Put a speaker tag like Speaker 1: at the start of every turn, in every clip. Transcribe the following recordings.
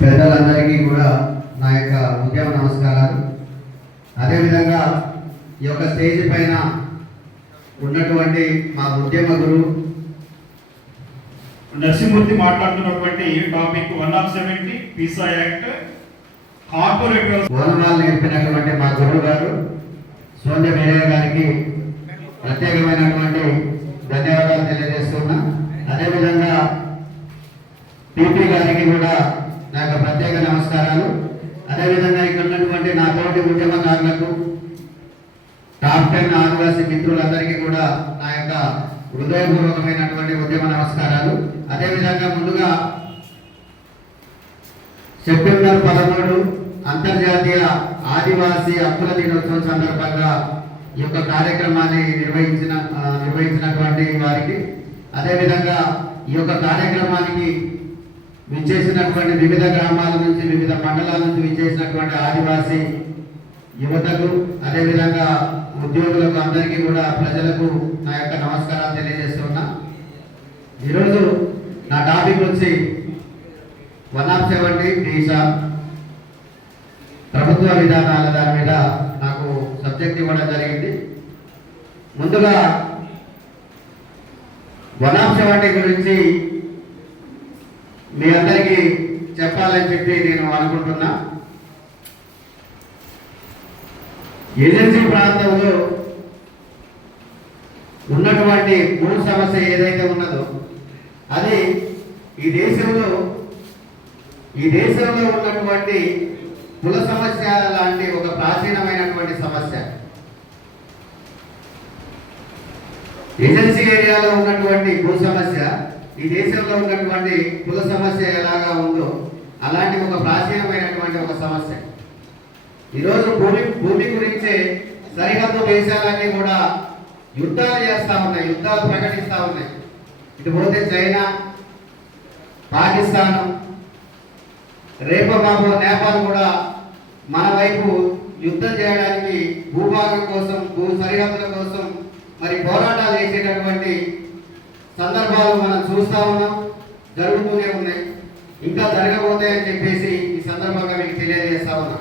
Speaker 1: పెద్దలందరికీ కూడా నా యొక్క ఉద్యమ నమస్కారాలు. అదేవిధంగా ఈ యొక్క స్టేజ్ పైన ఉన్నటువంటి మా ఉద్యమ గురు
Speaker 2: నరసింహమూర్తి మాట్లాడుతున్నటువంటి topic one of seventy PESA act corporate వ్యవస్థ
Speaker 1: నేర్పినటువంటి మా గురువు గారు సోన్య వీరయ్య గారికి ప్రత్యేకమైనటువంటి ధన్యవాదాలు తెలియజేస్తున్నా అదేవిధంగా టీపీ గారికి కూడా నా యొక్క ప్రత్యేక నమస్కారాలు. అదేవిధంగా ఇక్కడ ఉన్నటువంటి నా తోటి ఉద్యమకారులకు టాప్ టెన్ ఆదివాసీ మిత్రులందరికీ కూడా నా యొక్క హృదయపూర్వకమైనటువంటి ఉద్యమ నమస్కారాలు. అదేవిధంగా ముందుగా సెప్టెంబర్ పదమూడు అంతర్జాతీయ ఆదివాసీ హక్కుల దినోత్సవం సందర్భంగా ఈ యొక్క కార్యక్రమాన్ని నిర్వహించిన నిర్వహించినటువంటి వారికి అదేవిధంగా ఈ యొక్క కార్యక్రమానికి విచ్చేసినటువంటి వివిధ గ్రామాల నుంచి వివిధ మండలాల నుంచి విచ్చేసినటువంటి ఆదివాసీ యువతకు అదేవిధంగా ఉద్యోగులకు అందరికీ కూడా ప్రజలకు నా యొక్క నమస్కారాలు తెలియజేస్తున్నా ఈరోజు నా టాపిక్ వచ్చి వన్ ఆఫ్ సెవెంటీ డీసా ప్రభుత్వ విధానాల దాని మీద నాకు సబ్జెక్ట్ ఇవ్వడం జరిగింది. ముందుగా వన్ ఆఫ్ సెవెంటీ గురించి మీ అందరికీ చెప్పాలని చెప్పి నేను అనుకుంటున్నా. ఏజెన్సీ ప్రాంతంలో ఉన్నటువంటి మూడు సమస్య ఏదైతే ఉన్నదో అది ఈ దేశంలో ఈ దేశంలో ఉన్నటువంటి కుల సమస్య లాంటి ఒక ప్రాచీనమైనటువంటి సమస్య. ఏజెన్సీ ఏరియాలో ఉన్నటువంటి భూ సమస్య ఈ దేశంలో ఉన్నటువంటి కుల సమస్య ఎలాగా ఉందో అలాంటి ఒక ప్రాచీనమైనటువంటి ఒక సమస్య. ఈరోజు భూమి భూమి గురించే సరిహద్దు దేశాలన్నీ కూడా యుద్ధాలు చేస్తూ ఉన్నాయి యుద్ధాలు ప్రకటిస్తా ఉన్నాయి. ఇటు పోతే చైనా పాకిస్తాన్ రేపు బాబు నేపాల్ కూడా మన వైపు యుద్ధం చేయడానికి భూభాగం కోసం భూ సరిహద్దుల కోసం మరి సందర్భాలు మనం చూస్తా ఉన్నాం జరుగుతూనే ఉన్నాయి. ఇంకా జరగబోతాయని చెప్పేసి ఈ సందర్భంగా మీకు తెలియజేస్తా ఉన్నా.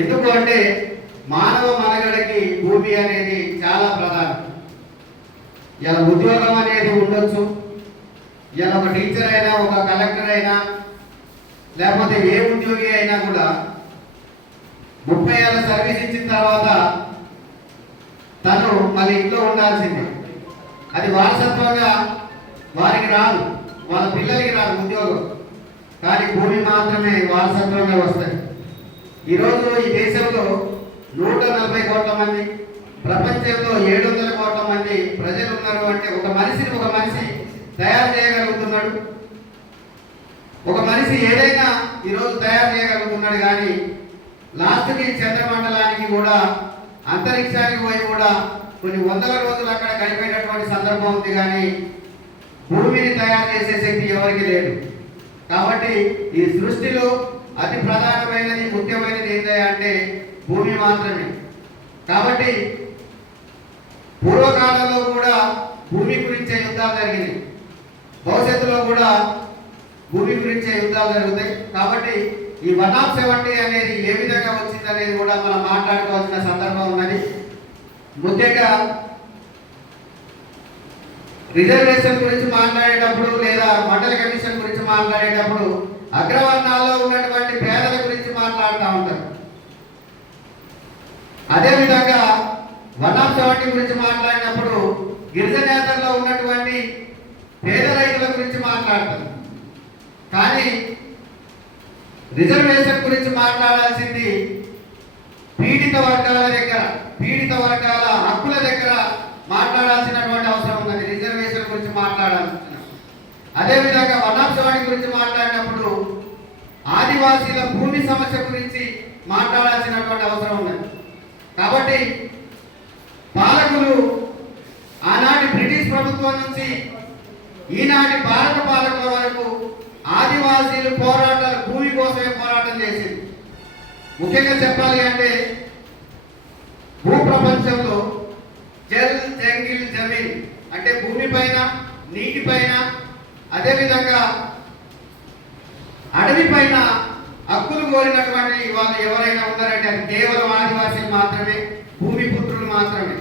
Speaker 1: ఎందుకు అంటే మానవ మనగడకి భూమి అనేది చాలా ప్రధానం. ఇలా ఉద్యోగం అనేది ఉండొచ్చు. ఇలా ఒక టీచర్ అయినా ఒక కలెక్టర్ అయినా లేకపోతే ఏ ఉద్యోగి అయినా కూడా ముప్పై ఏళ్ళ సర్వీస్ ఇచ్చిన తర్వాత తను మళ్ళీ ఇంట్లో ఉండాల్సిందే. అది వారసత్వంగా వారికి రాదు. వాళ్ళ పిల్లలకి రాదు ఉద్యోగం. కానీ భూమి మాత్రమే వారసత్వంగా వస్తాయి. ఈరోజు ఈ దేశంలో నూట నలభై కోట్ల మంది ప్రపంచంలో ఏడు వందల కోట్ల మంది ప్రజలు ఉన్నారు అంటే ఒక మనిషిని ఒక మనిషి తయారు చేయగలుగుతున్నాడు. ఒక మనిషి ఏదైనా ఈరోజు తయారు చేయగలుగుతున్నాడు కానీ లాస్ట్కి చంద్రమండలానికి కూడా అంతరిక్షానికి పోయి కూడా కొన్ని వందల రోజులు అక్కడ గడిపేటటువంటి సందర్భం ఉంది కానీ భూమిని తయారు చేసే శక్తి ఎవరికి లేదు. కాబట్టి ఈ సృష్టిలో అతి ప్రధానమైనది ముఖ్యమైనది ఏంటంటే అంటే భూమి మాత్రమే. కాబట్టి పూర్వకాలంలో కూడా భూమి గురించే యుద్ధాలు జరిగినాయి. భవిష్యత్తులో కూడా భూమి గురించే యుద్ధాలు జరుగుతాయి. కాబట్టి ఈ వన్ ఆఫ్ సెవెంటీ అనేది ఏ విధంగా వచ్చింది అనేది కూడా మనం మాట్లాడుకోవాల్సిన సందర్భం ఉన్నది. ముఖ్యంగా రిజర్వేషన్ గురించి మాట్లాడేటప్పుడు లేదా మండల కమిషన్ గురించి మాట్లాడేటప్పుడు అగ్రవర్ణాల్లో ఉన్నటువంటి పేదల గురించి మాట్లాడుతూ ఉంటారు. అదేవిధంగా వన్ ఆఫ్ సెవెంటీ గురించి మాట్లాడినప్పుడు గిరిజనేతల్లో ఉన్నటువంటి పేద రైతుల గురించి మాట్లాడతారు. కానీ రిజర్వేషన్ గురించి మాట్లాడాల్సింది పీడిత వర్గాల దగ్గర పీడిత వర్గాల హక్కుల దగ్గర మాట్లాడాల్సినటువంటి అవసరం ఉన్నది. రిజర్వేషన్ గురించి మాట్లాడాల్సిన అదేవిధంగా వనాంశవాణి గురించి మాట్లాడినప్పుడు ఆదివాసీల భూమి సమస్య గురించి మాట్లాడాల్సినటువంటి అవసరం ఉన్నది. కాబట్టి పాలకులు ఆనాటి బ్రిటిష్ ప్రభుత్వం నుంచి ఈనాటి భారత పాలకుల వరకు ఆదివాసీలు పోరాటాలు భూమి కోసమే పోరాటం చేసింది. ముఖ్యంగా చెప్పాలి అంటే భూ ప్రపంచంలో జల్ జంగిల్ జమీన్ అంటే భూమి పైన నీటి పైన అదేవిధంగా అడవి పైన హక్కులు కోరినటువంటి వాళ్ళు ఎవరైనా ఉన్నారంటే అది కేవలం ఆదివాసీలు మాత్రమే భూమి పుత్రులు మాత్రమే.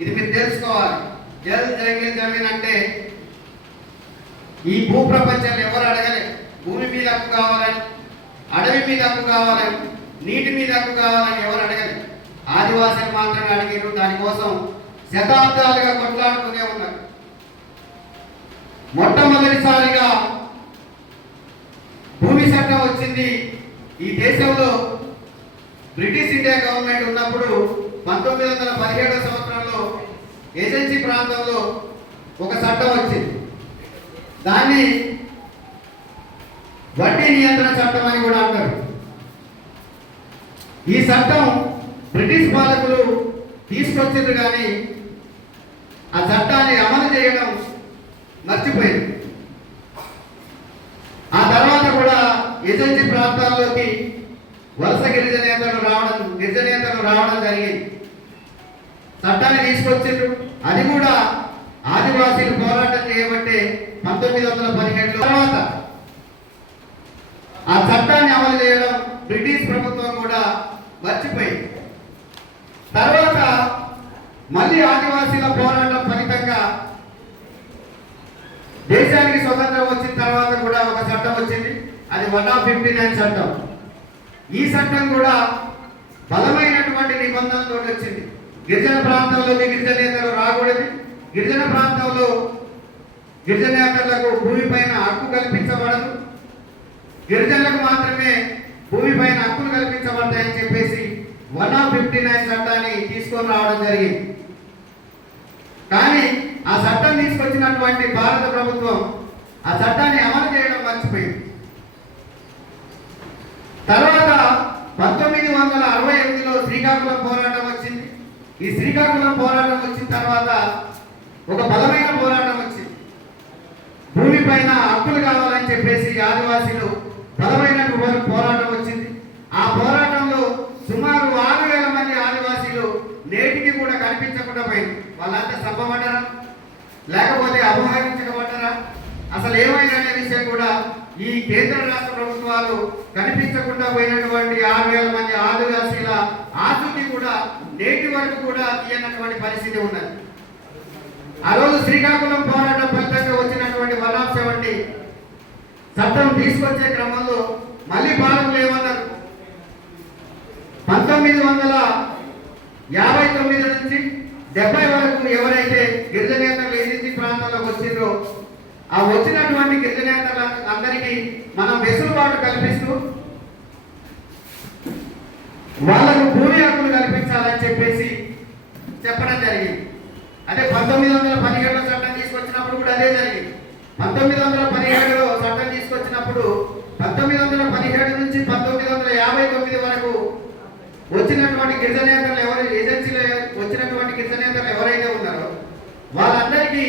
Speaker 1: ఇది మీరు తెలుసుకోవాలి. జల్ జంగిల్ జమీన్ అంటే ఈ భూ ప్రపంచాన్ని ఎవరు అడగలే? భూమి మీద హక్కు కావాలని అడవి మీద హక్కు కావాలని నీటి మీద హక్కు కావాలని ఎవరు అడగలే ఆదివాసీలు మాత్రమే అడిగారు దానికోసం శతాబ్దాలుగా కొట్లాడుతూనే ఉన్నారు. మొట్టమొదటిసారిగా భూమి చట్టం వచ్చింది. ఈ దేశంలో బ్రిటిష్ ఇండియా గవర్నమెంట్ ఉన్నప్పుడు పంతొమ్మిది వందల పదిహేడవ సంవత్సరంలో ఏజెన్సీ ప్రాంతంలో ఒక చట్టం వచ్చింది. దాన్ని వడ్డీ నియంత్రణ చట్టం అని కూడా అంటారు. ఈ చట్టం బ్రిటిష్ పాలకులు తీసుకొచ్చిండ్రు కానీ ఆ చట్టాన్ని అమలు చేయడం మర్చిపోయింది. ఆ తర్వాత కూడా ఎజెన్సీ ప్రాంతాల్లోకి వలస గిరిజనేతలు రావడం గిరిజనేతలు రావడం జరిగింది. చట్టాన్ని తీసుకొచ్చిండ్రు. అది కూడా ఆదివాసీలు పోరాటం చేయబట్టే పంతొమ్మిది వందల పదిహేడు తర్వాత ఆ చట్టాన్ని అమలు చేయడం బ్రిటిష్ ప్రభుత్వం కూడా మర్చిపోయింది తర్వాత మళ్ళీ ఆదివాసీల పోరాటం ఫలితంగా దేశానికి స్వతంత్రం వచ్చిన తర్వాత కూడా ఒక చట్టం వచ్చింది. అది వన్ ఆఫ్ ఫిఫ్టీ నైన్ చట్టం. ఈ చట్టం కూడా బలమైనటువంటి నిబంధనలతో వచ్చింది. గిరిజన ప్రాంతంలో గిరిజనేతలు రాకూడదు. గిరిజన ప్రాంతంలో గిరిజనేతలకు భూమి పైన హక్కు కల్పించబడదు. గిరిజనులకు మాత్రమే భూమి పైన హక్కులు కల్పించబడతాయని చెప్పేసి వన్ ఆఫ్ ఫిఫ్టీ నైన్ చట్టాన్ని తీసుకొని రావడం జరిగింది. కానీ ఆ చట్టం తీసుకొచ్చినటువంటి భారత ప్రభుత్వం ఆ చట్టాన్ని అమలు చేయడం మర్చిపోయింది. తర్వాత పంతొమ్మిది వందల అరవై ఎనిమిదిలో శ్రీకాకుళం పోరాటం వచ్చింది. ఈ శ్రీకాకుళం పోరాటం వచ్చిన తర్వాత ఒక బలమైన పోరాటం వచ్చింది భూమి పైన హక్కులు కావాలని చెప్పేసి ఆదివాసీలు బలమైనటువంటి పోరాటం వచ్చింది ఆ పోరాటంలో సుమారు ఆరు వేల మంది ఆదివాసీలు నేటికి కూడా కనిపించకుండా పోయింది వాళ్ళంతా లేకపోతే అపహరించబడ్డారా అసలు ఏమైందనే విషయం కూడా ఈ కేంద్ర రాష్ట్ర ప్రభుత్వాలు కనిపించకుండా పోయినటువంటి ఆరు వేల మంది ఆదివాసీల ఆచూకీ కూడా నేటి వరకు కూడా తీయనటువంటి పరిస్థితి ఉన్నది. ఆ రోజు శ్రీకాకుళం పోరాటం ఫలితంగా వచ్చినటువంటి వన్ వంటి సెవెంటీ చట్టం తీసుకొచ్చే క్రమంలో మళ్ళీ పాలకులు ఏమన్నారు? పంతొమ్మిది వందల యాభై తొమ్మిది నుంచి డెబ్బై వరకు ఎవరైతే గిరిజనేతలు ఏజెన్సీ ప్రాంతాల్లోకి వచ్చిందో ఆ వచ్చినటువంటి గిరిజనేతల అందరికీ మనం వెసులుబాటు కల్పిస్తూ వాళ్ళకు భూమి హక్కులు కల్పించాలని చెప్పేసి చెప్పడం జరిగింది. అదే పంతొమ్మిది వందల పదిహేడులో చట్టం తీసుకొచ్చినప్పుడు కూడా అదే జరిగింది. పంతొమ్మిది వందల పదిహేడులో చట్టం తీసుకొచ్చినప్పుడు పంతొమ్మిది వందల పదిహేడు నుంచి పంతొమ్మిది వందల యాభై తొమ్మిది వరకు వచ్చినటువంటి గిరిజనేతలు ఎవరు ఏజెన్సీలో వచ్చినటువంటి గిరిజనేతలు ఎవరైతే ఉన్నారో వాళ్ళందరికీ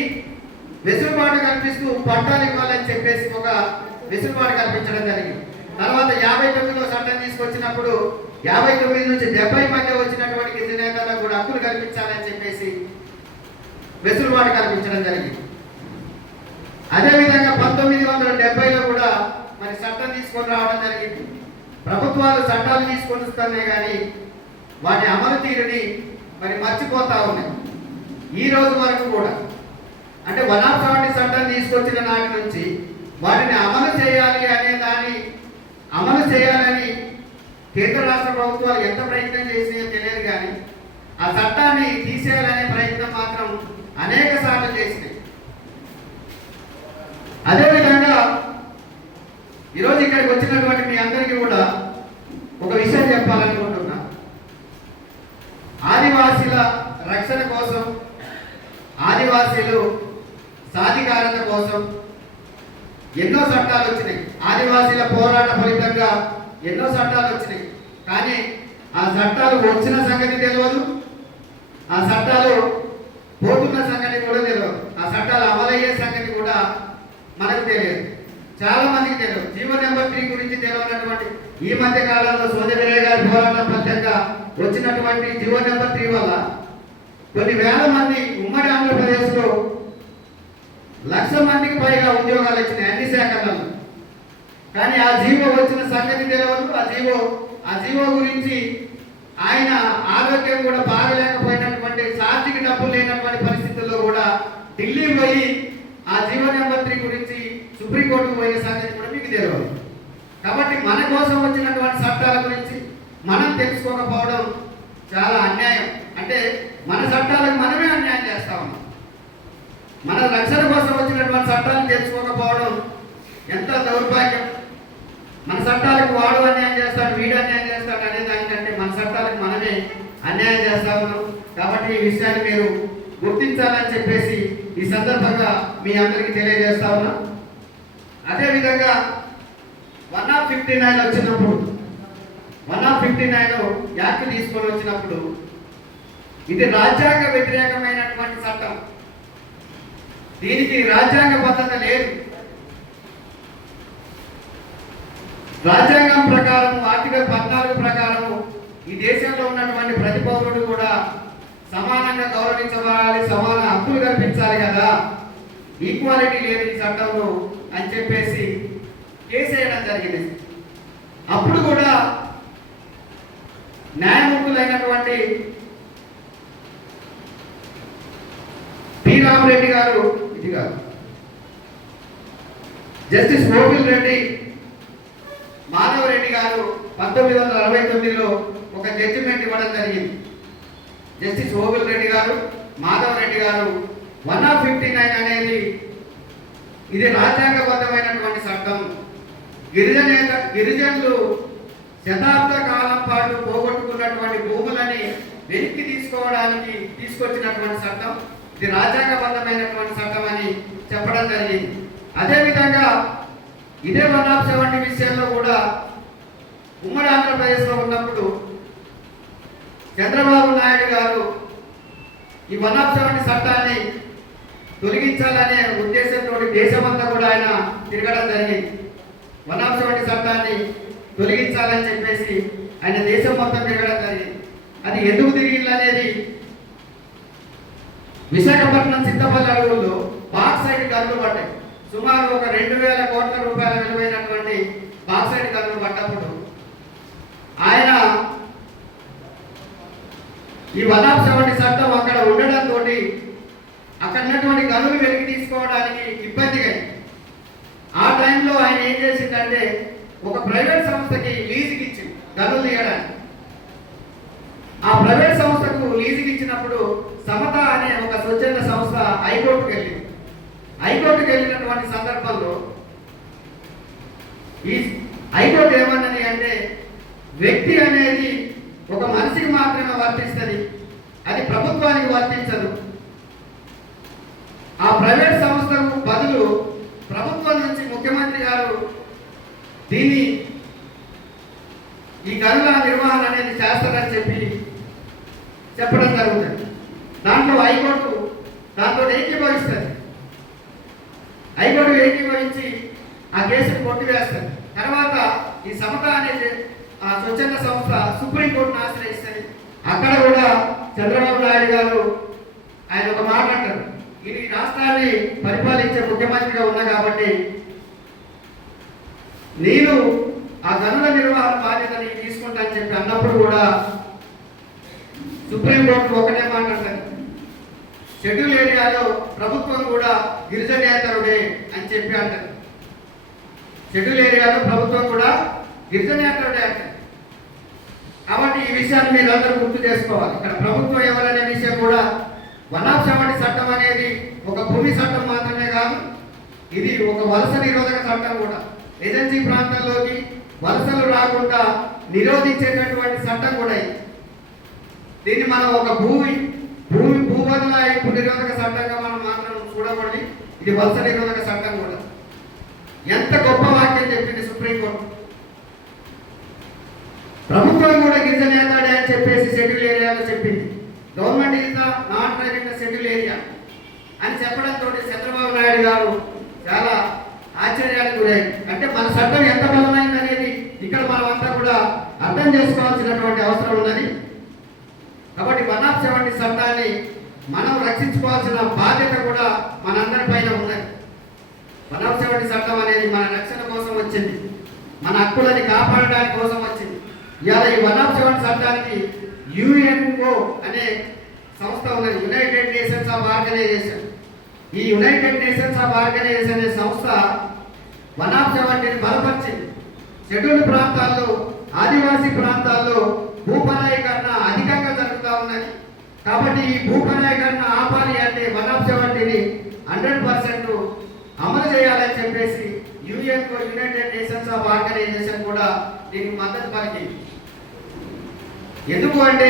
Speaker 1: వెసులుబాటు కల్పిస్తూ పట్టాలు ఇవ్వాలని చెప్పేసి ఒక వెసులుబాటు కల్పించడం జరిగింది. తర్వాత యాభై తొమ్మిదిలో చట్టం తీసుకొచ్చినప్పుడు యాభై తొమ్మిది నుంచి డెబ్బై మధ్య వచ్చినటువంటి గిరిజనేతలకు కూడా హక్కులు కల్పించాలని చెప్పేసి వెసులుబాటు కల్పించడం జరిగింది. అదేవిధంగా పంతొమ్మిది వందల డెబ్బైలో కూడా మరి చట్టం తీసుకొని రావడం జరిగింది. ప్రభుత్వాలు చట్టాలు తీసుకొని వస్తున్నాయి కానీ వాటి అమలు తీరుని మరి మర్చిపోతా ఉన్నాయి. ఈ రోజు వరకు కూడా. అంటే వన్ ఆఫ్ సెవెంటీ చట్టం తీసుకొచ్చిన నాటి నుంచి వాటిని అమలు చేయాలి అనే దాన్ని అమలు చేయాలని కేంద్ర రాష్ట్ర ప్రభుత్వాలు ఎంత ప్రయత్నం చేసినాయో తెలియదు కానీ ఆ చట్టాన్ని తీసేయాలనే ప్రయత్నం మాత్రం అనేక సార్లు చేసినాయి. అదేవిధంగా ఈరోజు ఇక్కడికి వచ్చినటువంటి మీ అందరికీ కూడా ఒక విషయం చెప్పాలనుకుంటున్నా. ఆదివాసీల రక్షణ కోసం ఆదివాసీలు సాధికారత కోసం ఎన్నో చట్టాలు వచ్చినాయి. ఆదివాసీల పోరాట ఫలితంగా ఎన్నో చట్టాలు వచ్చినాయి. కానీ ఆ చట్టాలు వచ్చిన సంగతి తెలియదు ఆ చట్టాలు పోతున్న సంగతి కూడా తెలియదు ఆ చట్టాలు అమలయ్యే సంగతి కూడా మనకు తెలియదు. చాలా మందికి తెలియదు. జీవో నెంబర్ త్రీ గురించి తెలియనటువంటి ఈ మధ్య కాలంలో సోదరి గారి పోరాటం ఫలితంగా వచ్చినటువంటి జీవో నెంబర్ త్రీ వల్ల కొన్ని వేల మంది ఉమ్మడి ఆంధ్రప్రదేశ్లో లక్ష మందికి పైగా ఉద్యోగాలు వచ్చినాయి అన్ని శాఖలలో కానీ ఆ జీవో వచ్చిన సంగతి తెలియదు ఆ జీవో ఆ జీవో గురించి ఆయన ఆరోగ్యం కూడా బాగలేకపోయినటువంటి సార్థిక డబ్బులు లేనటువంటి పరిస్థితుల్లో కూడా ఢిల్లీ పోయి ఆ జీవో నెంబర్ త్రీ గురించి సుప్రీంకోర్టుకు పోయిన సంగతి కూడా మీకు తెలియదు కాబట్టి మన కోసం వచ్చినటువంటి చట్టాల గురించి మనం తెలుసుకోకపోవడం చాలా అన్యాయం. అంటే మన చట్టాలకు మనమే అన్యాయం చేస్తా ఉన్నాం. మన రక్షణ కోసం వచ్చినటువంటి చట్టాలను తెలుసుకోకపోవడం ఎంత దౌర్భాగ్యం. మన చట్టాలకు వాడు అన్యాయం చేస్తాడు వీడు అన్యాయం చేస్తాడు అనే దానికంటే మన చట్టాలకు మనమే అన్యాయం చేస్తా ఉన్నాం. కాబట్టి ఈ విషయాన్ని మీరు గుర్తించాలని చెప్పేసి ఈ సందర్భంగా మీ అందరికీ తెలియజేస్తా ఉన్నా. అదేవిధంగా వన్ ఆఫ్ ఫిఫ్టీ నైన్ వచ్చినప్పుడు one of fifty nine act తీసుకొని వచ్చినప్పుడు ఇది రాజ్యాంగ వ్యతిరేకమైనటువంటి చట్టం. దీనికి రాజ్యాంగ భద్రత లేదు. రాజ్యాంగం ప్రకారం ఆర్టికల్ పద్నాలుగు ప్రకారం ఈ దేశంలో ఉన్నటువంటి ప్రతి పౌరుడు కూడా సమానంగా గౌరవించబడాలి సమాన హక్కులు కల్పించాలి కదా. ఈక్వాలిటీ లేదు ఈ చట్టంలో అని చెప్పేసి కేసేయడం జరిగింది. అప్పుడు కూడా న్యాయమూర్తులైనటువంటి పి రామరెడ్డి గారు ఇది కాదు జస్టిస్ గోవిల్ రెడ్డి మాధవరెడ్డి గారు పంతొమ్మిది వందల అరవై తొమ్మిదిలో ఒక జడ్జిమెంట్ ఇవ్వడం జరిగింది. జస్టిస్ ఓబుల్ రెడ్డి గారు మాధవ రెడ్డి గారు వన్ ఆఫ్ ఫిఫ్టీ నైన్ అనేది ఇది రాజ్యాంగబద్ధమైనటువంటి చట్టం. గిరిజనేత గిరిజనులు శతాబ్ద కాలం పాటు పోగొట్టుకున్నటువంటి భూములని వెనక్కి తీసుకోవడానికి తీసుకొచ్చినటువంటి చట్టం. ఇది రాజ్యాంగబద్ధమైనటువంటి చట్టం అని చెప్పడం జరిగింది. అదేవిధంగా ఇదే వన్ ఆఫ్ సెవెంటీ విషయంలో కూడా ఉమ్మడి ఆంధ్రప్రదేశ్లో ఉన్నప్పుడు చంద్రబాబు నాయుడు గారు ఈ వన్ ఆఫ్ సెవెంటీ చట్టాన్ని తొలగించాలనే ఉద్దేశంతో దేశమంతా కూడా ఆయన తిరగడం జరిగింది. వన్ ఆఫ్ సెవెంటీ చట్టాన్ని తొలగించాలని చెప్పేసి ఆయన దేశం మొత్తం తిరగడం జరిగింది. అది ఎందుకు తిరిగింది అనేది విశాఖపట్నం సిద్ధపల్లి అడవుల్లో బాక్సైడ్ గన్లు పడ్డాయి. సుమారు ఒక రెండు వేల కోట్ల రూపాయల విలువైనటువంటి బాక్సైడ్ కన్ను పడ్డప్పుడు ఆయన ఈ వన్ ఆఫ్ సెవెంటీ చట్టం అక్కడ ఉండడంతో అక్కడ ఉన్నటువంటి గనులు వెలికి తీసుకోవడానికి ఇబ్బందిగా ఆ టైంలో ఆయన ఏం చేసిందంటే ఒక ప్రైవేట్ సంస్థకి లీజుకి ఇచ్చింది గనులు తీయడానికి. ఆ ప్రైవేట్ సంస్థకు లీజుకి ఇచ్చినప్పుడు సమత అనే ఒక స్వచ్ఛంద సంస్థ హైకోర్టుకు వెళ్ళింది. హైకోర్టుకు వెళ్ళినటువంటి సందర్భంలో ఈ హైకోర్టు ఏమన్నది అంటే వ్యక్తి అనేది ఒక మనిషికి మాత్రమే వర్తిస్తుంది అది ప్రభుత్వానికి వర్తించదు. ఆ ప్రైవేట్ సంస్థకు బదులు ప్రభుత్వం నుంచి ముఖ్యమంత్రి గారు దీన్ని ఈ గనుల నిర్వహణ అనేది చేస్తారని చెప్పి చెప్పడం జరుగుతుంది దాంట్లో హైకోర్టు దాంతో ఏకీభవిస్తుంది హైకోర్టు ఏకీభవించి ఆ కేసును కొట్టివేస్తుంది తర్వాత ఈ సమత అనేది ఆ స్వచ్ఛంద సంస్థ సుప్రీంకోర్టును ఆశ్రయిస్తుంది అక్కడ కూడా చంద్రబాబు నాయుడు గారు ఆయన ఈ అంటారు రాష్ట్రాన్ని పరిపాలించే ముఖ్యమంత్రిగా ఉన్నా కాబట్టి నేను ఆ గనుల నిర్వహణ బాధ్యతని తీసుకుంటా అని చెప్పి అన్నప్పుడు కూడా సుప్రీంకోర్టు ఒకటే మాట్లాడతాను షెడ్యూల్ ఏరియాలో ప్రభుత్వం కూడా గిరిజనేతరుడే అని చెప్పి అంటారు షెడ్యూల్ ఏరియాలో ప్రభుత్వం కూడా గిరిజనేతరుడే అంటారు కాబట్టి ఈ విషయాన్ని మీరు అందరూ గుర్తు చేసుకోవాలి. ఇక్కడ ప్రభుత్వం ఎవరనే విషయం కూడా వన్ ఆఫ్ సెవెంటీ చట్టం అనేది ఒక భూమి చట్టం మాత్రమే కాదు ఇది ఒక వలస నిరోధక చట్టం కూడా. ఏజెన్సీ ప్రాంతాల్లోకి వలసలు రాకుండా నిరోధించేటటువంటి చట్టం కూడా ఇది. దీన్ని మనం ఒక భూమి భూమి భూబదలాయింపు నిరోధక చట్టంగా మనం మాత్రం చూడకూడదు. ఇది వలస నిరోధక చట్టం కూడా. ఎంత గొప్ప వాక్యం చెప్పింది సుప్రీంకోర్టు. ప్రభుత్వం కూడా గిరిజనేతాడే అని చెప్పేసి షెడ్యూల్ ఏరియాలో చెప్పింది. గవర్నమెంట్ ఈజ్ ద చెప్పడంతో చంద్రబాబు నాయుడు గారు చాలా ఆశ్చర్యానికి గురై అంటే మన చట్టం ఎంత బలమైంది అనేది ఇక్కడ మనం అంతా కూడా అర్థం చేసుకోవాల్సినటువంటి అవసరం ఉన్నది. కాబట్టి వన్ ఆఫ్ సెవెంటీ చట్టాన్ని మనం రక్షించుకోవాల్సిన బాధ్యత కూడా మనందరి పైన ఉన్నది. వన్ ఆఫ్ సెవెంటీ చట్టం అనేది మన రక్షణ కోసం వచ్చింది. మన హక్కులని కాపాడడానికి కోసం వచ్చింది. ఇవాళ ఈ వన్ ఆఫ్ సెవెన్ చట్టానికి యుఎన్ఓ అనే సంస్థ ఉన్నది. United Nations of organisation. ఈ యునైటెడ్ నేషన్స్ ఆఫ్ ఆర్గనైజేషన్ అనే సంస్థ వన్ ఆఫ్ సెవెంటీని బలపరిచింది షెడ్యూల్డ్ ప్రాంతాల్లో ఆదివాసీ ప్రాంతాల్లో భూపనాయకరణ అధికంగా జరుగుతూ ఉన్నది. కాబట్టి ఈ భూపనాయకరణ ఆపాలి అంటే వన్ ఆఫ్ సెవెంటీని హండ్రెడ్ పర్సెంట్ అమలు చేయాలని చెప్పేసి UN United Nations of organisation కూడా దీనికి మద్దతు పలికింది. ఎందుకు అంటే